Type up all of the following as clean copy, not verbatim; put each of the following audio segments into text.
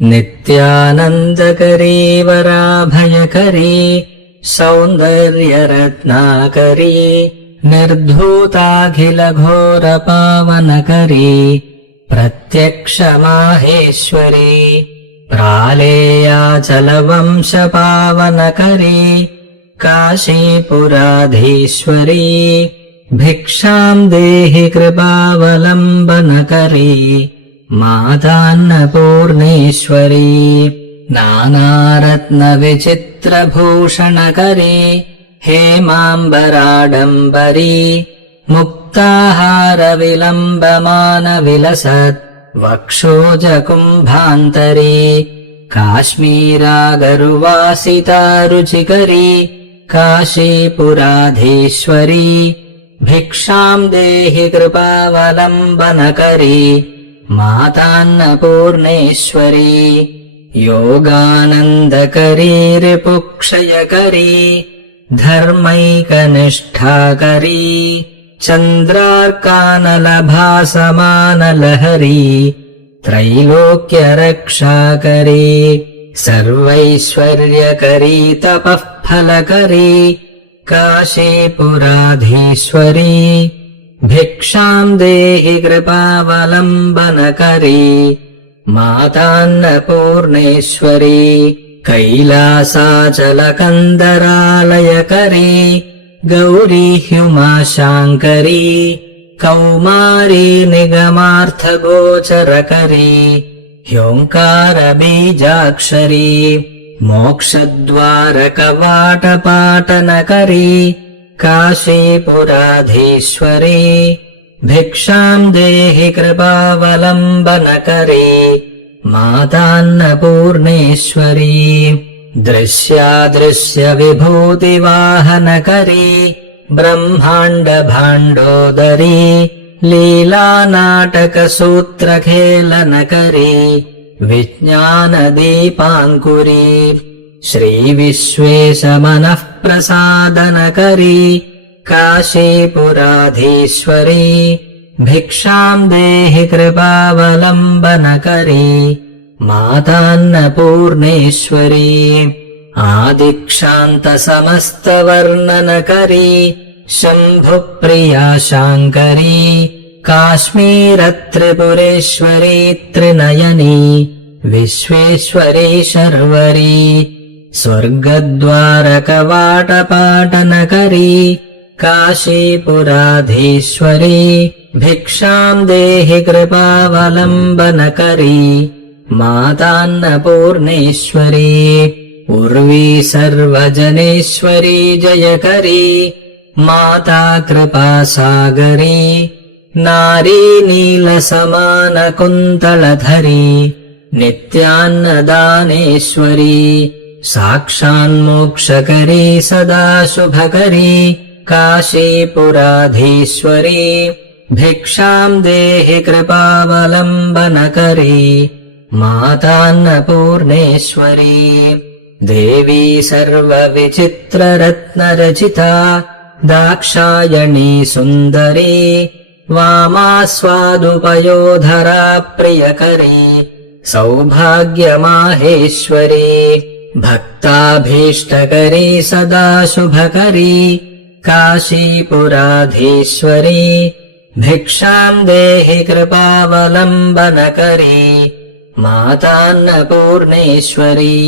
नित्यानन्दकरी वराभयकरी सौन्दर्यरत्नाकरी निर्धूताखिलघोरपावनकरी प्रत्यक्षमाहेश्वरी प्रालेयाचलवंशपावनकरी काशीपुराधीश्वरी भिक्षाम् देहि कृपावलम्बनकरी मातान्नपूर्णेश्वरी नानारत्नविचित्रभूषणकरी हेमाम्बराडम्बरी मुक्ताहारविलम्बमानविलसत् वक्षोजकुम्भान्तरी काश्मीरागरुवासितारुचिकरी काशीपुराधीश्वरी भिक्षाम् देहि कृपावलम्बनकरी मातान्नपूर्णेश्वरी योगानन्दकरी रिपुक्षयकरी धर्मैकनिष्ठाकरी चन्द्रार्कानलभासमानलहरी त्रैलोक्यरक्षाकरी सर्वैश्वर्यकरी तपःफलकरी काशीपुराधीश्वरी भिक्षाम् देहि कृपावलम्बनकरी मातान्नपूर्णेश्वरी कैलासाचलकन्दरालयकरी गौरी ह्युमाशाङ्करी कौमारी निगमार्थगोचरकरी ह्योङ्कारबीजाक्षरी मोक्षद्वारकवाटपाटनकरी काशीपुराधीश्वरी भिक्षाम् देहि कृपावलम्बनकरी मातान्नपूर्णेश्वरी दृश्यादृश्यविभूतिवाहनकरी ब्रह्माण्डभाण्डोदरी लीलानाटकसूत्रखेलनकरी विज्ञानदीपाङ्कुरी श्रीविश्वेशमनःप्रसादनकरी काशीपुराधीश्वरी भिक्षाम् देहि कृपावलम्बनकरी मातान्नपूर्णेश्वरी आदिक्षान्तसमस्तवर्णनकरी शम्भुप्रिया शाङ्करी काश्मीरत्रिपुरेश्वरी त्रिनयनी विश्वेश्वरी शर्वरी स्वर्गद्वारकवाटपाटनकरी काशीपुराधीश्वरी भिक्षाम् देहि कृपावलम्बनकरी मातान्नपूर्णेश्वरी उर्वी सर्वजनेश्वरी जयकरी माता कृपासागरी नारी नीलसमानकुन्तलधरी नित्यान्नदानेश्वरी साक्षान्मोक्षकरी सदा शुभकरी काशीपुराधीश्वरी भिक्षाम् देहि कृपावलम्बनकरी मातान्नपूर्णेश्वरी देवी सर्वविचित्ररत्नरचिता दाक्षायणी सुन्दरी वामास्वादुपयोधरा प्रियकरी सौभाग्यमाहेश्वरी भक्ताभीष्टकरी सदा शुभकरी काशीपुराधीश्वरी भिक्षाम् देहि कृपावलम्बनकरी मातान्नपूर्णेश्वरी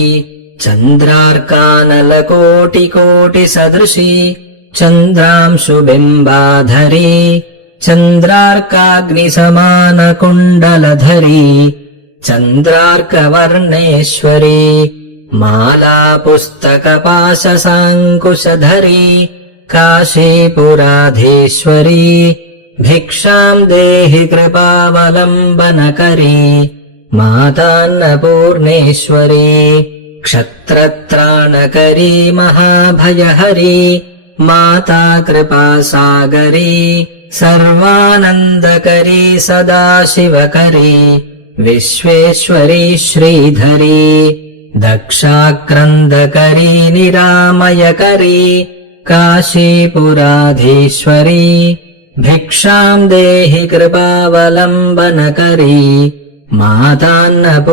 चन्द्रार्कानलकोटिकोटिसदृशी चन्द्रांशुबिम्बाधरी चन्द्रार्काग्निसमानकुण्डलधरी चन्द्रार्कवर्णेश्वरी मालापुस्तकपाशसाङ्कुशधरी काशीपुराधीश्वरी भिक्षाम् देहि कृपावलम्बनकरी मातान्नपूर्णेश्वरी क्षत्रत्राणकरी महाभयहरी माता कृपासागरी सर्वानन्दकरी सदाशिवकरी विश्वेश्वरी श्रीधरी दक्षाक्रन्दकरी निरामयकरी काशीपुराधीश्वरी भिक्षाम् देहि कृपावलम्बनकरी मातान्नपूर्णेश्वरी